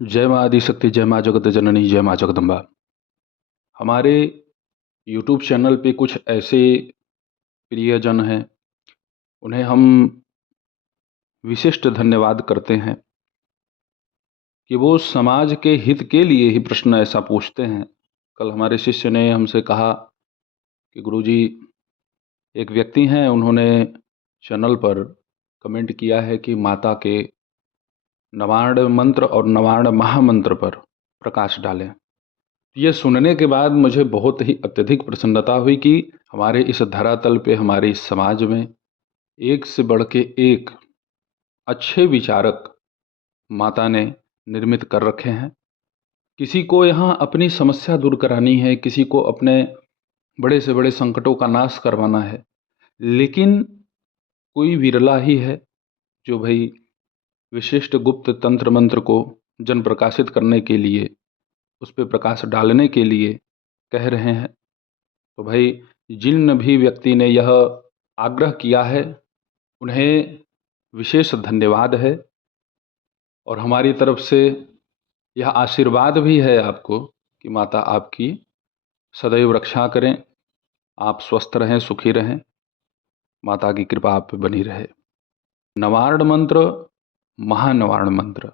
जय माँ आदिशक्ति, जय माँ जगत जननी, जय माँ जगदम्बा। हमारे यूट्यूब चैनल पे कुछ ऐसे प्रियजन हैं, उन्हें हम विशिष्ट धन्यवाद करते हैं कि वो समाज के हित के लिए ही प्रश्न ऐसा पूछते हैं। कल हमारे शिष्य ने हमसे कहा कि गुरुजी, एक व्यक्ति हैं, उन्होंने चैनल पर कमेंट किया है कि माता के नवार्ण मंत्र और नवार्ण महामंत्र पर प्रकाश डालें। ये सुनने के बाद मुझे बहुत ही अत्यधिक प्रसन्नता हुई कि हमारे इस धरातल पे, हमारे इस समाज में एक से बढ़ के एक अच्छे विचारक माता ने निर्मित कर रखे हैं। किसी को यहाँ अपनी समस्या दूर करानी है, किसी को अपने बड़े से बड़े संकटों का नाश करवाना है, लेकिन कोई विरला ही है जो भाई विशिष्ट गुप्त तंत्र मंत्र को जन प्रकाशित करने के लिए, उस पर प्रकाश डालने के लिए कह रहे हैं। तो भाई, जिन भी व्यक्ति ने यह आग्रह किया है, उन्हें विशेष धन्यवाद है। और हमारी तरफ से यह आशीर्वाद भी है आपको कि माता आपकी सदैव रक्षा करें, आप स्वस्थ रहें, सुखी रहें, माता की कृपा आप पे बनी रहे। नवार्ण मंत्र, महानवार्ण मंत्र,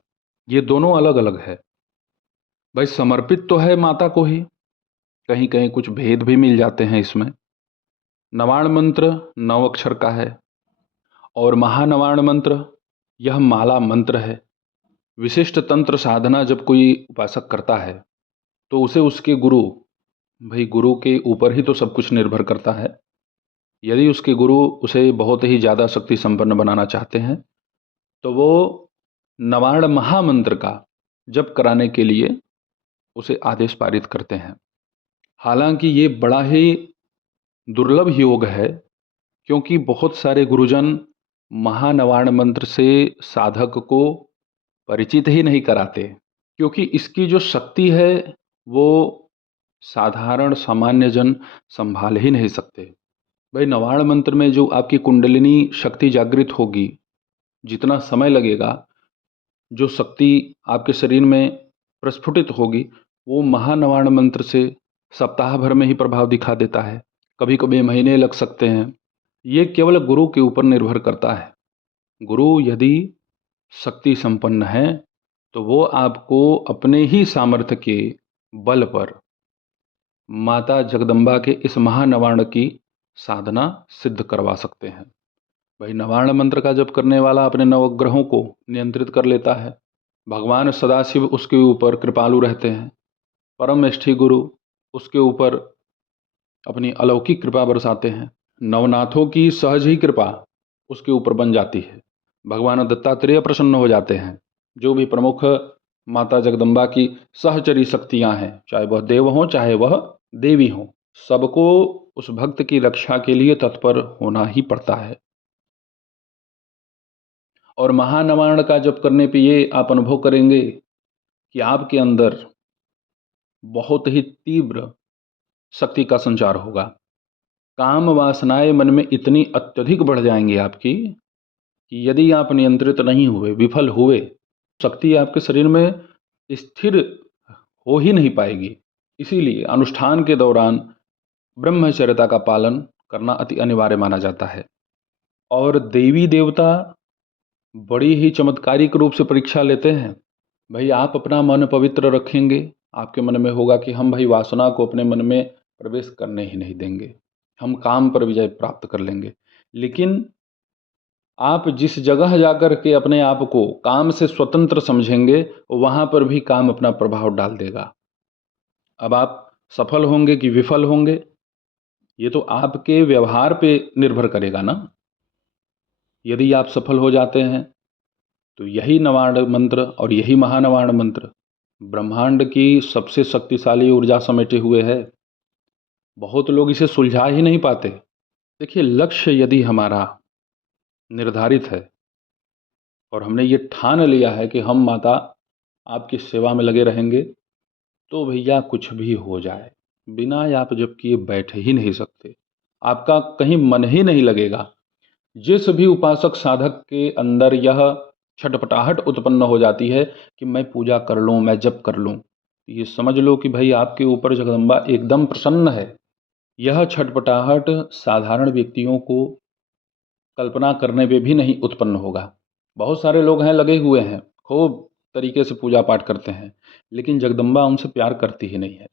ये दोनों अलग अलग है। भाई, समर्पित तो है माता को ही, कहीं कहीं कुछ भेद भी मिल जाते हैं इसमें। नवार्ण मंत्र 9 अक्षर का है और महानवार्ण मंत्र यह माला मंत्र है। विशिष्ट तंत्र साधना जब कोई उपासक करता है तो उसे उसके गुरु, भाई गुरु के ऊपर ही तो सब कुछ निर्भर करता है। यदि उसके गुरु उसे बहुत ही ज़्यादा शक्ति संपन्न बनाना चाहते हैं तो वो नवार्ण महामंत्र का जप कराने के लिए उसे आदेश पारित करते हैं। हालांकि ये बड़ा ही दुर्लभ योग है, क्योंकि बहुत सारे गुरुजन महानवार्ण मंत्र से साधक को परिचित ही नहीं कराते, क्योंकि इसकी जो शक्ति है वो साधारण सामान्य जन संभाल ही नहीं सकते। भाई, नवार्ण मंत्र में जो आपकी कुंडलिनी शक्ति जागृत होगी, जितना समय लगेगा, जो शक्ति आपके शरीर में प्रस्फुटित होगी, वो महानवार्ण मंत्र से सप्ताह भर में ही प्रभाव दिखा देता है। कभी कभी महीने लग सकते हैं। ये केवल गुरु के ऊपर निर्भर करता है। गुरु यदि शक्ति संपन्न है तो वो आपको अपने ही सामर्थ्य के बल पर माता जगदम्बा के इस महानवार्ण की साधना सिद्ध करवा सकते हैं। भाई, नवार्ण मंत्र का जप करने वाला अपने नवग्रहों को नियंत्रित कर लेता है। भगवान सदाशिव उसके ऊपर कृपालु रहते हैं। परम निष्ठी गुरु उसके ऊपर अपनी अलौकिक कृपा बरसाते हैं। नवनाथों की सहज ही कृपा उसके ऊपर बन जाती है। भगवान दत्तात्रेय प्रसन्न हो जाते हैं। जो भी प्रमुख माता जगदम्बा की सहचरी शक्तियां हैं, चाहे वह देव हों चाहे वह देवी हों, सबको उस भक्त की रक्षा के लिए तत्पर होना ही पड़ता है। और महानवार्ण का जप करने पे ये आप अनुभव करेंगे कि आपके अंदर बहुत ही तीव्र शक्ति का संचार होगा। काम वासनाएं मन में इतनी अत्यधिक बढ़ जाएंगी आपकी कि यदि आप नियंत्रित नहीं हुए, विफल हुए, शक्ति आपके शरीर में स्थिर हो ही नहीं पाएगी। इसीलिए अनुष्ठान के दौरान ब्रह्मचर्यता का पालन करना अति अनिवार्य माना जाता है। और देवी देवता बड़ी ही चमत्कारिक रूप से परीक्षा लेते हैं। भाई, आप अपना मन पवित्र रखेंगे, आपके मन में होगा कि हम भाई वासना को अपने मन में प्रवेश करने ही नहीं देंगे, हम काम पर विजय प्राप्त कर लेंगे। लेकिन आप जिस जगह जाकर के अपने आप को काम से स्वतंत्र समझेंगे, वहाँ पर भी काम अपना प्रभाव डाल देगा। अब आप सफल होंगे कि विफल होंगे, ये तो आपके व्यवहार पे निर्भर करेगा ना। यदि आप सफल हो जाते हैं तो यही नवार्ण मंत्र और यही महानवार्ण मंत्र ब्रह्मांड की सबसे शक्तिशाली ऊर्जा समेटे हुए है। बहुत लोग इसे सुलझा ही नहीं पाते। देखिए, लक्ष्य यदि हमारा निर्धारित है और हमने ये ठान लिया है कि हम माता आपकी सेवा में लगे रहेंगे, तो भैया कुछ भी हो जाए, बिना आप जब किए बैठ ही नहीं सकते। आपका कहीं मन ही नहीं लगेगा। जिस भी उपासक साधक के अंदर यह छटपटाहट उत्पन्न हो जाती है कि मैं पूजा कर लूँ, मैं जप कर लूँ। ये समझ लो कि भाई आपके ऊपर जगदम्बा एकदम प्रसन्न है। यह छटपटाहट साधारण व्यक्तियों को कल्पना करने में भी नहीं उत्पन्न होगा। बहुत सारे लोग हैं लगे हुए हैं, खूब तरीके से पूजा पाठ करते हैं, लेकिन जगदम्बा उनसे प्यार करती ही नहीं है।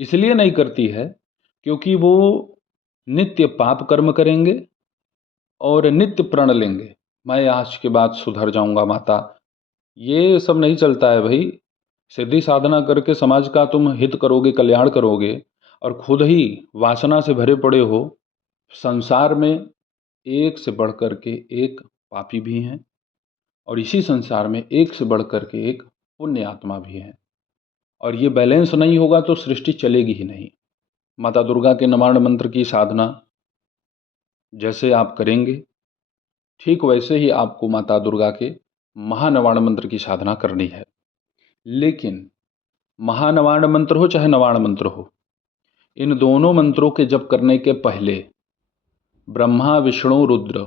इसलिए नहीं करती है क्योंकि वो नित्य पाप कर्म करेंगे और नित्य प्रण लेंगे, मैं आज के बाद सुधर जाऊंगा माता। ये सब नहीं चलता है भाई। सिद्धि साधना करके समाज का तुम हित करोगे, कल्याण करोगे, और खुद ही वासना से भरे पड़े हो। संसार में एक से बढ़ कर के एक पापी भी हैं, और इसी संसार में एक से बढ़ कर के एक पुण्य आत्मा भी है। और ये बैलेंस नहीं होगा तो सृष्टि चलेगी ही नहीं। माता दुर्गा के नवार्ण मंत्र की साधना जैसे आप करेंगे, ठीक वैसे ही आपको माता दुर्गा के महानवार्ण मंत्र की साधना करनी है। लेकिन महानवार्ण मंत्र हो चाहे नवार्ण मंत्र हो, इन दोनों मंत्रों के जप करने के पहले ब्रह्मा विष्णु रुद्र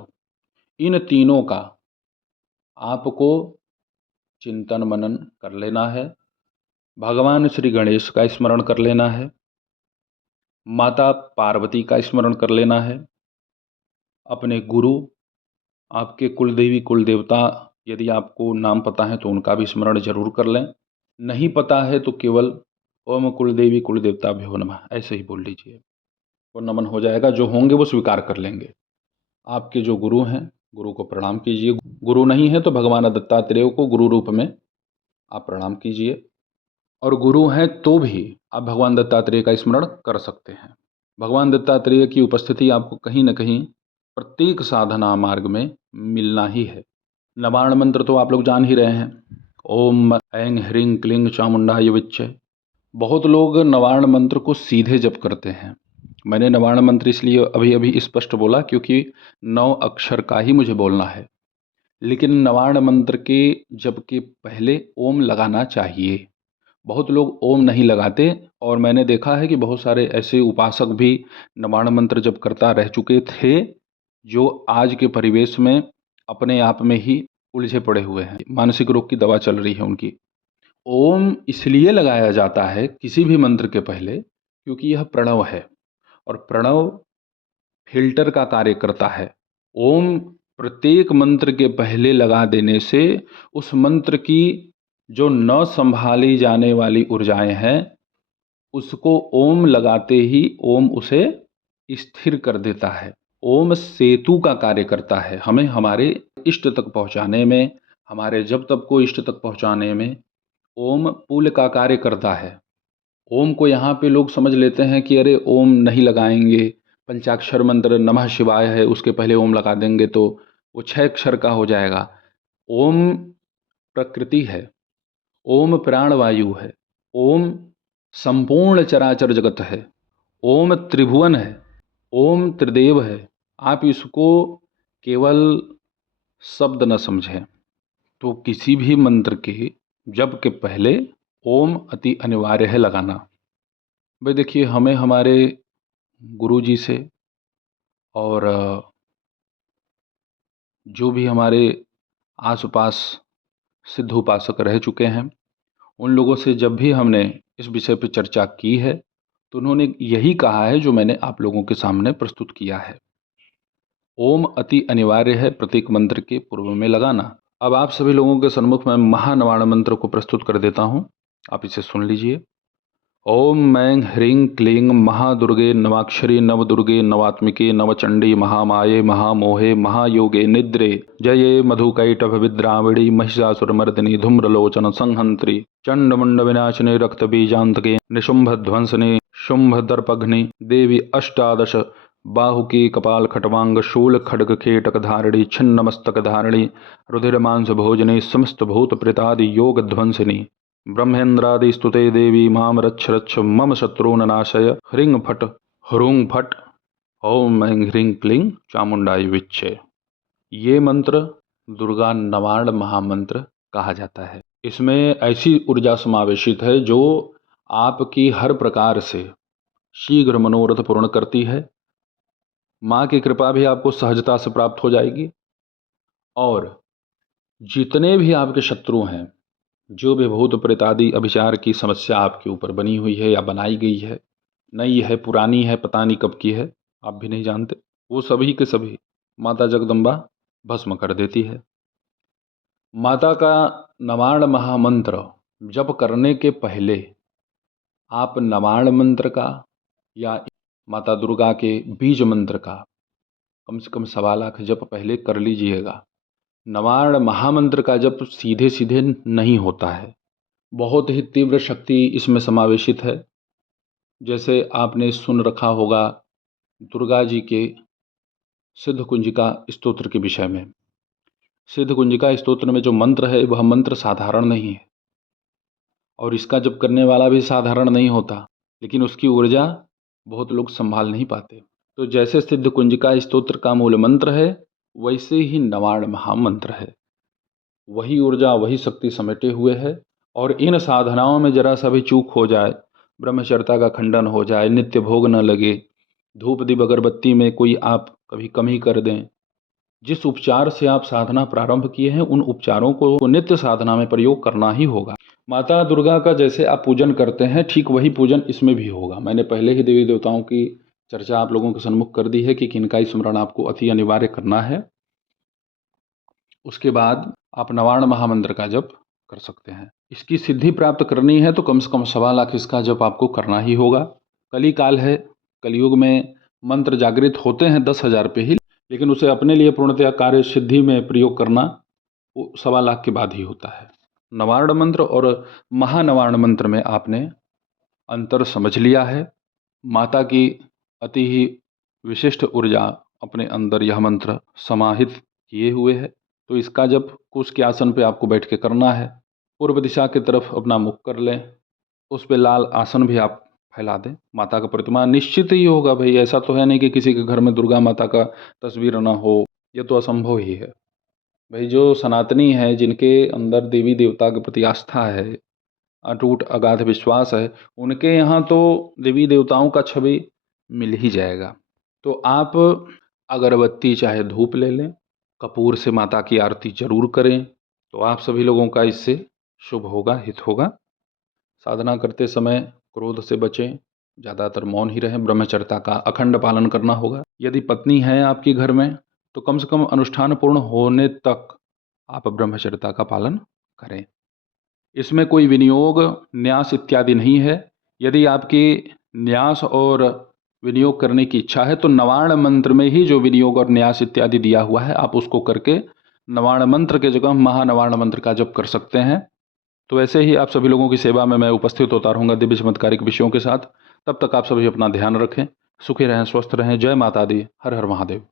इन तीनों का आपको चिंतन मनन कर लेना है। भगवान श्री गणेश का स्मरण कर लेना है, माता पार्वती का स्मरण कर लेना है, अपने गुरु, आपके कुलदेवी कुलदेवता यदि आपको नाम पता है तो उनका भी स्मरण जरूर कर लें। नहीं पता है तो केवल ओम कुलदेवी कुलदेवता भ्यो नमः ऐसे ही बोल लीजिए, वो नमन हो जाएगा। जो होंगे वो स्वीकार कर लेंगे। आपके जो गुरु हैं, गुरु को प्रणाम कीजिए। गुरु नहीं है तो भगवान दत्तात्रेय को गुरु रूप में आप प्रणाम कीजिए, और गुरु हैं तो भी आप भगवान दत्तात्रेय का स्मरण कर सकते हैं। भगवान दत्तात्रेय की उपस्थिति आपको कहीं न कहीं प्रत्येक साधना मार्ग में मिलना ही है। नवार्ण मंत्र तो आप लोग जान ही रहे हैं, ओम ऐं ह्रीं क्लीं चामुंडाय विच्चे। बहुत लोग नवार्ण मंत्र को सीधे जप करते हैं। मैंने नवार्ण मंत्र इसलिए अभी अभी स्पष्ट बोला क्योंकि 9 अक्षर का ही मुझे बोलना है। लेकिन नवार्ण मंत्र के जप के पहले ओम लगाना चाहिए। बहुत लोग ओम नहीं लगाते, और मैंने देखा है कि बहुत सारे ऐसे उपासक भी नवार्ण मंत्र जप करता रह चुके थे, जो आज के परिवेश में अपने आप में ही उलझे पड़े हुए हैं। मानसिक रोग की दवा चल रही है उनकी। ओम इसलिए लगाया जाता है किसी भी मंत्र के पहले क्योंकि यह प्रणव है, और प्रणव फिल्टर का कार्य करता है। ओम प्रत्येक मंत्र के पहले लगा देने से उस मंत्र की जो न संभाली जाने वाली ऊर्जाएं हैं, उसको ओम लगाते ही ओम उसे स्थिर कर देता है। ओम सेतु का कार्य करता है, हमें हमारे इष्ट तक पहुंचाने में, हमारे जब तब को इष्ट तक पहुंचाने में ओम पुल का कार्य करता है। ओम को यहाँ पे लोग समझ लेते हैं कि अरे ओम नहीं लगाएंगे, पंचाक्षर मंत्र नमः शिवाय है उसके पहले ओम लगा देंगे तो वो 6 अक्षर का हो जाएगा। ओम प्रकृति है, ओम प्राणवायु है, ओम संपूर्ण चराचर जगत है, ओम त्रिभुवन है, ओम त्रिदेव है। आप इसको केवल शब्द न समझें। तो किसी भी मंत्र के जप के पहले ओम अति अनिवार्य है लगाना। भाई देखिए, हमें हमारे गुरु जी से और जो भी हमारे आसपास सिद्ध उपासक रह चुके हैं, उन लोगों से जब भी हमने इस विषय पर चर्चा की है तो उन्होंने यही कहा है जो मैंने आप लोगों के सामने प्रस्तुत किया है। ओम अति अनिवार्य है प्रत्येक मंत्र के पूर्व में लगाना। अब आप सभी लोगों के सम्मुख मैं महानवाण मंत्र को प्रस्तुत कर देता हूँ, आप इसे सुन लीजिए। ओम मैं ह्रीं क्लीं महादुर्गे नवाक्षरी नवदुर्गे नवात्मिके नवचंडी महामाये महामोहे महायोगे निद्रे जये मधुकैटभ विद्राविणी महिषासुरमर्दिनी धूम्रलोचन संहंत्री चंडमुंड विनाशिनी रक्त बीजांतके निशुंभ ध्वंसने शुंभ दर्पघ्नि देवी अष्टादश बाहुकी कपाल खटवांग शूल खड्ग केटक धारिणी छिन्न मस्तक धारिणी रुधिर मांस भोजने समस्त भूत प्रेतादि योग ध्वंसिनी ब्रह्मेन्द्रादि स्तुते देवी माम रक्ष रक्ष मम शत्रून नाशय ह्रीं फट ह्रूं फट ओम ऐं ह्रीं क्लीं चामुंडाय विच्चे। ये मंत्र दुर्गा नवार्ण महामंत्र कहा जाता है। इसमें ऐसी ऊर्जा समावेशित है जो आपकी हर प्रकार से शीघ्र मनोरथ पूर्ण करती है। माँ की कृपा भी आपको सहजता से प्राप्त हो जाएगी, और जितने भी आपके शत्रु हैं, जो भी भूत प्रेत आदि अभिचार की समस्या आपके ऊपर बनी हुई है या बनाई गई है, नई है, पुरानी है, पता नहीं कब की है, आप भी नहीं जानते, वो सभी के सभी माता जगदम्बा भस्म कर देती है। माता का नवाण महामंत्र जप करने के पहले आप नवाण मंत्र का या माता दुर्गा के बीज मंत्र का कम से कम 1.25 लाख जप पहले कर लीजिएगा। नवाण महामंत्र का जप सीधे सीधे नहीं होता है, बहुत ही तीव्र शक्ति इसमें समावेशित है। जैसे आपने सुन रखा होगा दुर्गा जी के सिद्ध कुंजिका स्तोत्र के विषय में। सिद्ध कुंजिका स्तोत्र में जो मंत्र है वह मंत्र साधारण नहीं है और इसका जप करने वाला भी साधारण नहीं होता, लेकिन उसकी ऊर्जा बहुत लोग संभाल नहीं पाते। तो जैसे सिद्ध कुंजिका स्तोत्र का मूल मंत्र है, वैसे ही नवाण महामंत्र है। वही ऊर्जा, वही शक्ति समेटे हुए है। और इन साधनाओं में जरा सा भी चूक हो जाए, ब्रह्मचर्या का खंडन हो जाए, नित्य भोग न लगे, धूप दीप अगरबत्ती में कोई आप कभी कमी कर दें, जिस उपचार से आप साधना प्रारंभ किए हैं उन उपचारों को नित्य साधना में प्रयोग करना ही होगा। माता दुर्गा का जैसे आप पूजन करते हैं, ठीक वही पूजन इसमें भी होगा। मैंने पहले ही देवी देवताओं की चर्चा आप लोगों के सम्मुख कर दी है कि किनका स्मरण आपको अति अनिवार्य करना है। उसके बाद आप नवाण महामंत्र का जप कर सकते हैं। इसकी सिद्धि प्राप्त करनी है तो कम से कम 1.25 लाख इसका जप आपको करना ही होगा। कली काल है, कलयुग में मंत्र जागृत होते हैं 10,000 पे ही, लेकिन उसे अपने लिए पूर्णतया कार्य सिद्धि में प्रयोग करना वो 1.25 लाख के बाद ही होता है। नवार्ण मंत्र और महानवार्ण मंत्र में आपने अंतर समझ लिया है। माता की अति ही विशिष्ट ऊर्जा अपने अंदर यह मंत्र समाहित किए हुए है। तो इसका जब कुश के आसन पे आपको बैठ के करना है, पूर्व दिशा की तरफ अपना मुख कर लें, उस पे लाल आसन भी आप फैला दें। माता का प्रतिमा निश्चित ही होगा भाई, ऐसा तो है नहीं कि किसी के घर में दुर्गा माता का तस्वीर ना हो, यह तो असंभव ही है भाई। जो सनातनी है, जिनके अंदर देवी देवता के प्रति आस्था है, अटूट अगाध विश्वास है, उनके यहाँ तो देवी देवताओं का छवि मिल ही जाएगा। तो आप अगरबत्ती चाहे धूप ले लें, कपूर से माता की आरती जरूर करें, तो आप सभी लोगों का इससे शुभ होगा, हित होगा। साधना करते समय क्रोध से बचें, ज़्यादातर मौन ही रहें, ब्रह्मचर्या का अखंड पालन करना होगा। यदि पत्नी है आपकी घर में तो कम से कम अनुष्ठान पूर्ण होने तक आप ब्रह्मचर्या का पालन करें। इसमें कोई विनियोग, न्यास इत्यादि नहीं है। यदि आपकी न्यास और विनियोग करने की इच्छा है तो नवाण मंत्र में ही जो विनियोग और न्यास इत्यादि दिया हुआ है, आप उसको करके नवाण मंत्र के जगह महानवाण मंत्र का जप कर सकते हैं। तो ऐसे ही आप सभी लोगों की सेवा में मैं उपस्थित होता रहूँगा दिव्य चमत्कारिक विषयों के साथ। तब तक आप सभी अपना ध्यान रखें, सुखी रहें, स्वस्थ रहें। जय माता दी, हर हर महादेव।